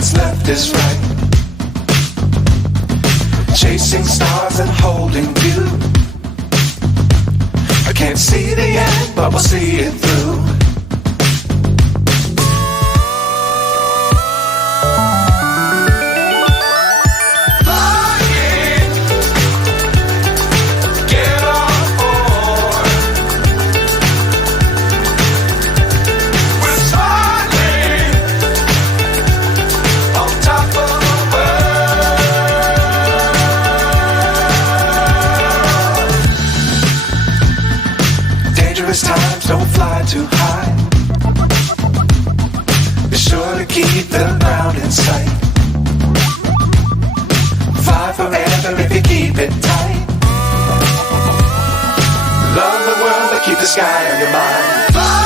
what's left is right. Chasing stars and holding you. I can't see the end, but we'll see it through. Times don't fly too high. Be sure to keep the ground in sight. Fly forever if you keep it tight. Love the world but keep the sky on your mind. Fly.